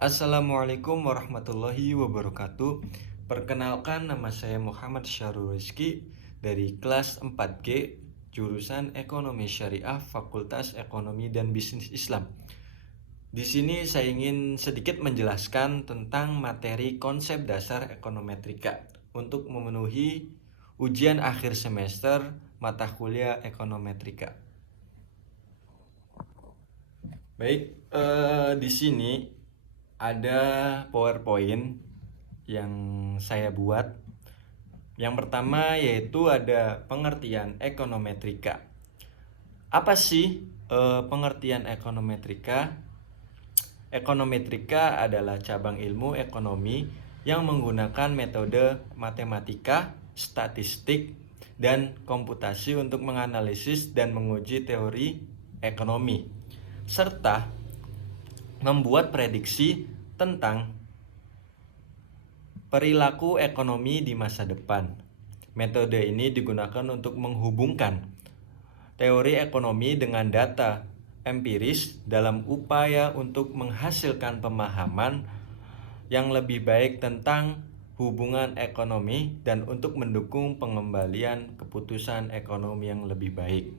Assalamualaikum warahmatullahi wabarakatuh. Perkenalkan, nama saya Muhammad Syahrul Rizky dari kelas 4G jurusan Ekonomi Syariah Fakultas Ekonomi dan Bisnis Islam. Di sini saya ingin sedikit menjelaskan tentang materi konsep dasar ekonometrika untuk memenuhi ujian akhir semester mata kuliah ekonometrika. Baik, di sini ada PowerPoint yang saya buat. Yang pertama yaitu ada pengertian ekonometrika. Apa sih pengertian ekonometrika? Ekonometrika adalah cabang ilmu ekonomi yang menggunakan metode matematika, statistik, dan komputasi untuk menganalisis dan menguji teori ekonomi, serta membuat prediksi tentang perilaku ekonomi di masa depan. Metode ini digunakan untuk menghubungkan teori ekonomi dengan data empiris dalam upaya untuk menghasilkan pemahaman yang lebih baik tentang hubungan ekonomi dan untuk mendukung pengembalian keputusan ekonomi yang lebih baik.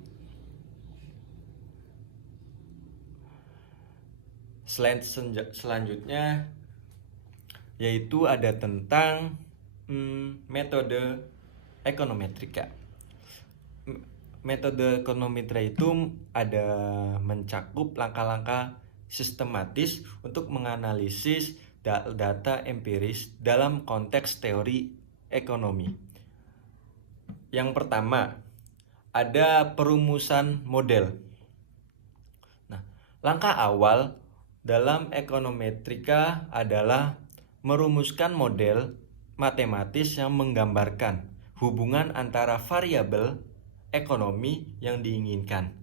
Slide selanjutnya yaitu ada tentang metode ekonometrika. Metode ekonometrika itu ada mencakup langkah-langkah sistematis untuk menganalisis data empiris dalam konteks teori ekonomi. Yang pertama, ada perumusan model. Nah, langkah awal dalam ekonometrika adalah merumuskan model matematis yang menggambarkan hubungan antara variabel ekonomi yang diinginkan.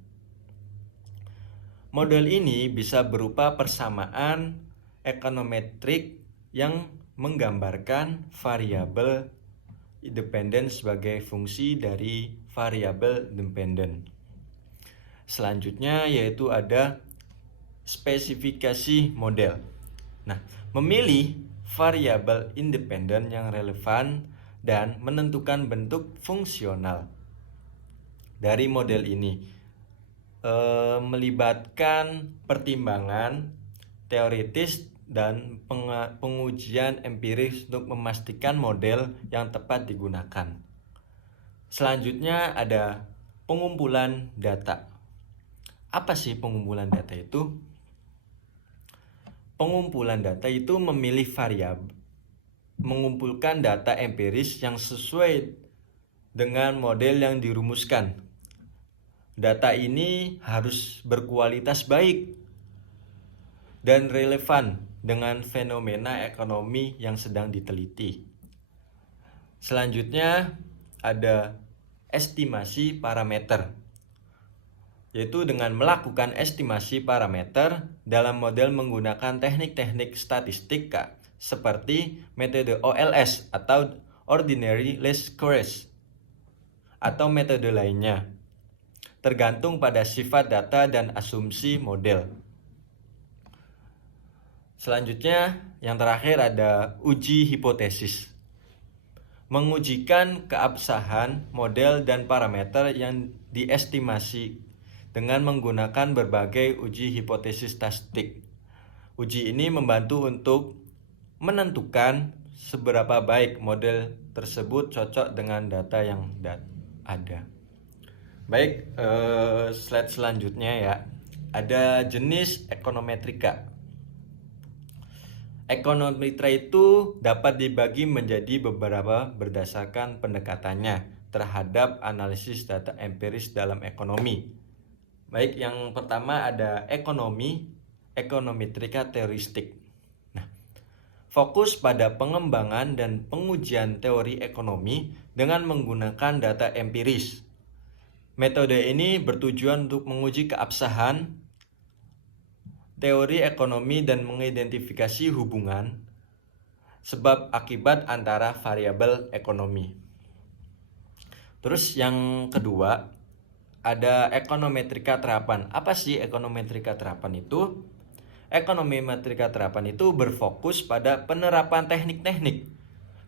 Model ini bisa berupa persamaan ekonometrik yang menggambarkan variabel independen sebagai fungsi dari variabel dependen. Selanjutnya yaitu ada spesifikasi model. Nah, memilih variabel independen yang relevan dan menentukan bentuk fungsional dari model ini melibatkan pertimbangan teoritis dan pengujian empiris untuk memastikan model yang tepat digunakan. Selanjutnya ada pengumpulan data. Apa sih pengumpulan data itu? Pengumpulan data itu memilih variabel, mengumpulkan data empiris yang sesuai dengan model yang dirumuskan. Data ini harus berkualitas baik dan relevan dengan fenomena ekonomi yang sedang diteliti. Selanjutnya ada estimasi parameter, yaitu dengan melakukan estimasi parameter dalam model menggunakan teknik-teknik statistik seperti metode OLS atau Ordinary Least Squares atau metode lainnya, tergantung pada sifat data dan asumsi model. Selanjutnya, yang terakhir ada uji hipotesis. Mengujikan keabsahan model dan parameter yang diestimasi dengan menggunakan berbagai uji hipotesis statistik. Uji ini membantu untuk menentukan seberapa baik model tersebut cocok dengan data yang ada. Baik, slide selanjutnya ya. Ada jenis ekonometrika. Ekonometrika itu dapat dibagi menjadi beberapa berdasarkan pendekatannya terhadap analisis data empiris dalam ekonomi. Baik, yang pertama ada ekonometrika teoristik. Nah, fokus pada pengembangan dan pengujian teori ekonomi dengan menggunakan data empiris. Metode ini bertujuan untuk menguji keabsahan teori ekonomi dan mengidentifikasi hubungan sebab akibat antara variabel ekonomi. Terus yang kedua ada ekonometrika terapan. Apa sih ekonometrika terapan itu? Ekonometrika terapan itu berfokus pada penerapan teknik-teknik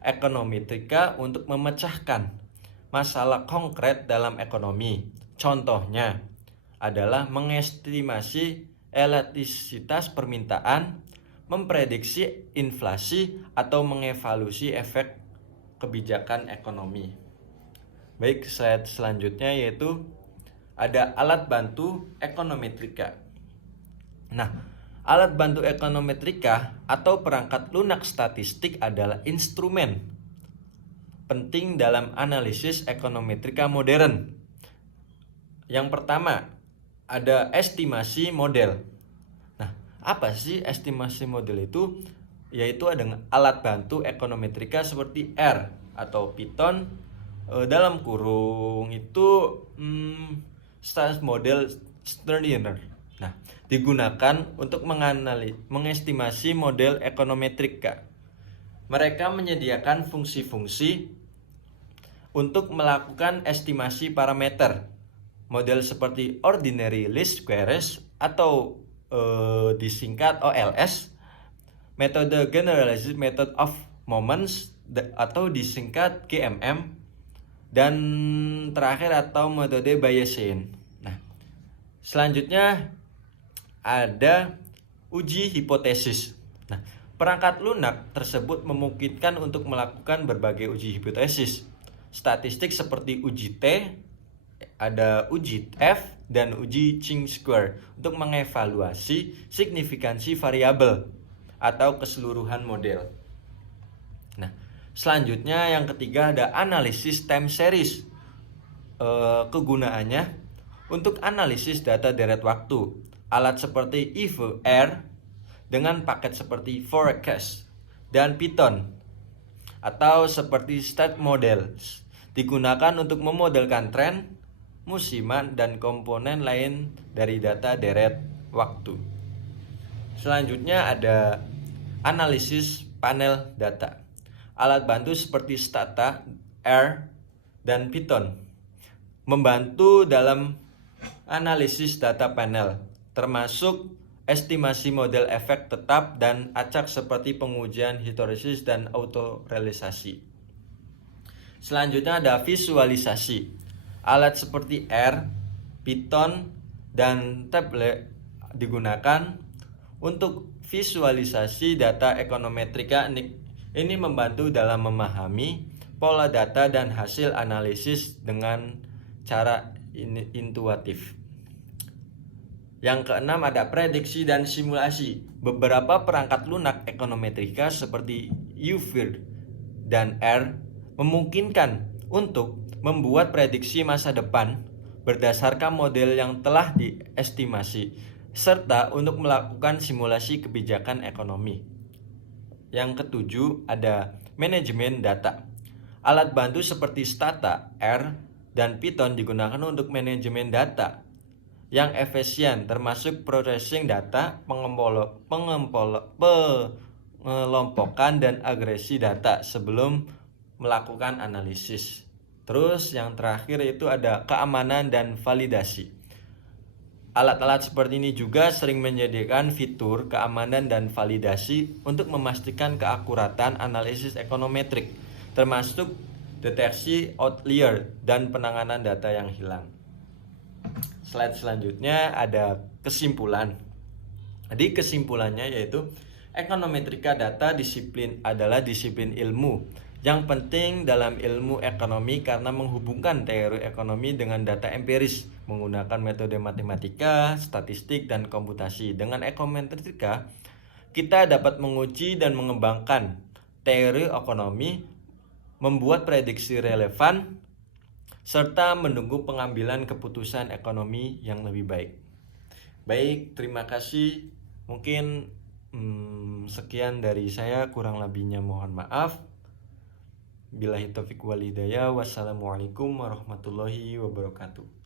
ekonometrika untuk memecahkan masalah konkret dalam ekonomi. Contohnya adalah mengestimasi elastisitas permintaan, memprediksi inflasi, atau mengevaluasi efek kebijakan ekonomi. Baik, slide selanjutnya yaitu ada alat bantu ekonometrika. Nah, alat bantu ekonometrika atau perangkat lunak statistik adalah instrumen penting dalam analisis ekonometrika modern. Yang pertama, ada estimasi model. Nah, apa sih estimasi model itu? Yaitu ada alat bantu ekonometrika seperti R atau Python, dalam kurung itu standar model Stirner. Nah, digunakan untuk mengestimasi model ekonometrika. Mereka menyediakan fungsi-fungsi untuk melakukan estimasi parameter. Model seperti ordinary least squares atau disingkat OLS, metode generalized method of moments atau disingkat GMM, dan terakhir atau metode Bayesian. Nah, selanjutnya ada uji hipotesis. Nah, perangkat lunak tersebut memungkinkan untuk melakukan berbagai uji hipotesis statistik seperti uji T, ada uji F, dan uji chi-square untuk mengevaluasi signifikansi variabel atau keseluruhan model. Nah, selanjutnya yang ketiga ada analisis time series. Kegunaannya untuk analisis data deret waktu. Alat seperti EVE-R dengan paket seperti Forecast dan Python atau seperti state models digunakan untuk memodelkan tren, musiman, dan komponen lain dari data deret waktu. Selanjutnya ada analisis panel data. Alat bantu seperti Stata, R, dan Python membantu dalam analisis data panel, termasuk estimasi model efek tetap dan acak seperti pengujian histeresis dan autorealisasi. Selanjutnya ada visualisasi. Alat seperti R, Python, dan tablet digunakan untuk visualisasi data ekonometrika. Ini membantu dalam memahami pola data dan hasil analisis dengan cara intuitif. Yang keenam ada prediksi dan simulasi. Beberapa perangkat lunak ekonometrika seperti UVir dan R memungkinkan untuk membuat prediksi masa depan berdasarkan model yang telah diestimasi, serta untuk melakukan simulasi kebijakan ekonomi. Yang ketujuh ada manajemen data. Alat bantu seperti Stata, R, dan Python digunakan untuk manajemen data yang efisien, termasuk processing data, pengelompokan, dan agresi data sebelum melakukan analisis. Terus yang terakhir itu ada keamanan dan validasi. Alat-alat seperti ini juga sering menyediakan fitur keamanan dan validasi untuk memastikan keakuratan analisis ekonometrik, termasuk deteksi outlier dan penanganan data yang hilang. Slide selanjutnya ada kesimpulan. Jadi kesimpulannya yaitu ekonometrika data adalah disiplin ilmu yang penting dalam ilmu ekonomi karena menghubungkan teori ekonomi dengan data empiris menggunakan metode matematika, statistik, dan komputasi. Dengan ekonometrika, kita dapat menguji dan mengembangkan teori ekonomi, membuat prediksi relevan, serta menunggu pengambilan keputusan ekonomi yang lebih baik. Baik, terima kasih. Mungkin sekian dari saya, kurang lebihnya mohon maaf. Billahi taufiq wal hidayah. Wassalamualaikum warahmatullahi wabarakatuh.